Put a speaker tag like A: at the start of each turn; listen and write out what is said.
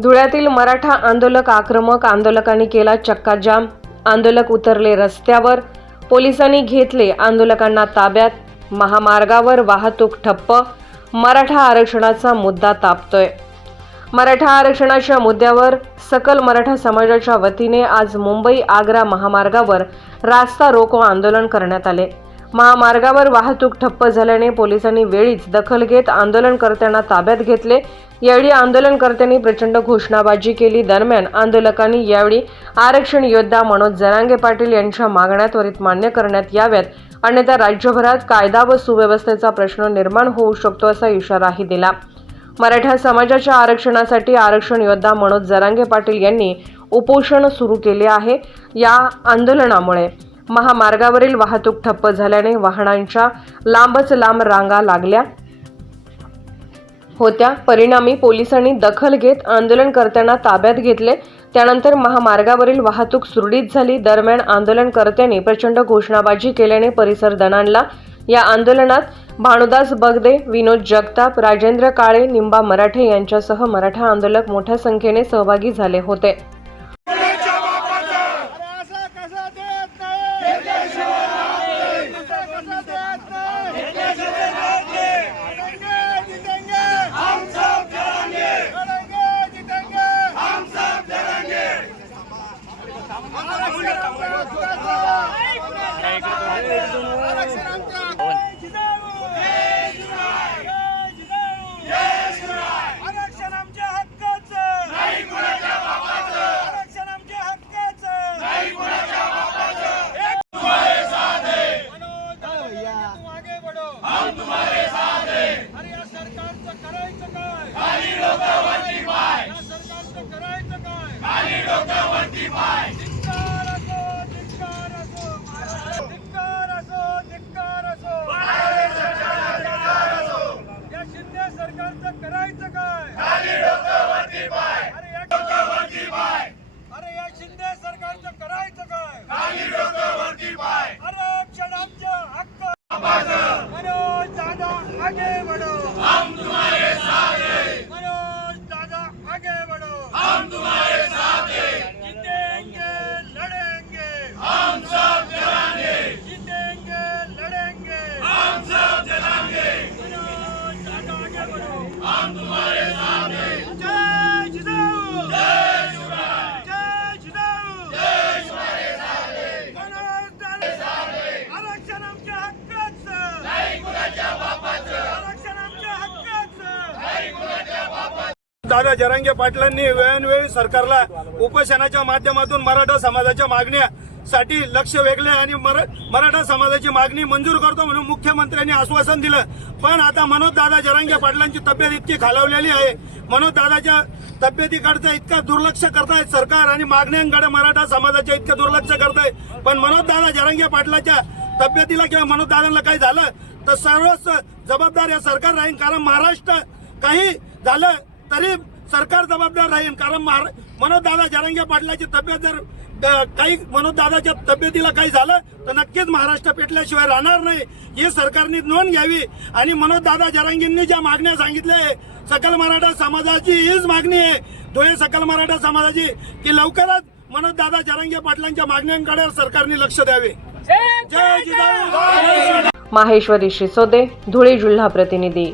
A: धुळ्यातील मराठा आंदोलक आक्रमक आंदोलकांनी केला चक्काजाम. आंदोलक उतरले रस्त्यावर. पोलिसांनी घेतले आंदोलकांना ताब्यात. महामार्गावर वाहतूक ठप्प. मराठा आरक्षणाचा मुद्दा तापतोय. मराठा आरक्षणाच्या मुद्द्यावर सकल मराठा समाजाच्या वतीने आज मुंबई आग्रा महामार्गावर रास्ता रोको आंदोलन करण्यात आले. महामार्गावर वाहतूक ठप्प झाल्याने पोलिसांनी वेळीच दखल घेत आंदोलनकर्त्यांना ताब्यात घेतले. यावेळी आंदोलनकर्त्यांनी प्रचंड घोषणाबाजी केली. दरम्यान आंदोलकांनी यावेळी आरक्षण योद्धा मनोज जरांगे पाटील यांच्या मागण्या त्वरित मान्य करण्यात याव्यात. अन्यथा राज्यभरात कायदा व सुव्यवस्थेचा प्रश्न निर्माण होऊ शकतो असा इशाराही दिला. मराठा समाजाच्या आरक्षणासाठी आरक्षण योद्धा मनोज जरांगे पाटील यांनी उपोषण सुरू केले आहे या आंदोलनामुळे. महामार्गावरील वाहतूक ठप्प झाल्याने वाहनांच्या लांबच लांब रांगा लागल्या होत्या. परिणामी पोलिसांनी दखल घेत आंदोलनकर्त्यांना ताब्यात घेतले. त्यानंतर महामार्गावरील वाहतूक सुरळीत झाली. दरम्यान आंदोलनकर्त्यांनी प्रचंड घोषणाबाजी केल्याने परिसर दणाणला. या आंदोलनात भानुदास बगदे विनोद जगताप राजेंद्र काळे निंबा मराठे यांच्यासह मराठा आंदोलक मोठ्या संख्येने सहभागी झाले होते.
B: ఒకటే మేడం दादा
C: जरांगे पाटलांनी वेळोवेळी सरकारला उपोषणाच्या माध्यमातून मराठा समाजाच्या मागण्यासाठी लक्ष वेगळे आणि मरा- मराठा समाजाची मागणी मंजूर करतो म्हणून मुख्यमंत्र्यांनी आश्वासन दिलं. पण आता मनोज दादा जरांगे पाटलांची तब्येत इतकी खालावलेली आहे. मनोज दादाच्या तब्येतीकडचं इतकं दुर्लक्ष करतायत सरकार आणि मागण्यांकडे मराठा समाजाच्या इतकं दुर्लक्ष करताय पण मनोज दादा जरांगे पाटलाच्या तब्येतीला किंवा मनोज दादांना काही झालं तर सर्वच जबाबदार या सरकार राहील कारण महाराष्ट्र काही झालं तरी सरकार जबाबदार राहील. कारण मनोज दादा जरांगे पाटलाची तब्येत जर काही मनोज दादाच्या तब्येतीला काही झालं तर नक्कीच महाराष्ट्र पेटल्याशिवाय राहणार नाही. ही सरकारने नोंद घ्यावी. आणि मनोज दादा जरांगींनी ज्या मागण्या सांगितल्या आहे सकल मराठा समाजाची हीच मागणी आहे. धुळे सकल मराठा समाजाची की लवकरच मनोज दादा जरांगे पाटलांच्या मागण्यांकडे सरकारने लक्ष द्यावे. जय जिजाऊ. जय.
A: माहेश्वरी शिसोदे धुळे जिल्हा प्रतिनिधी.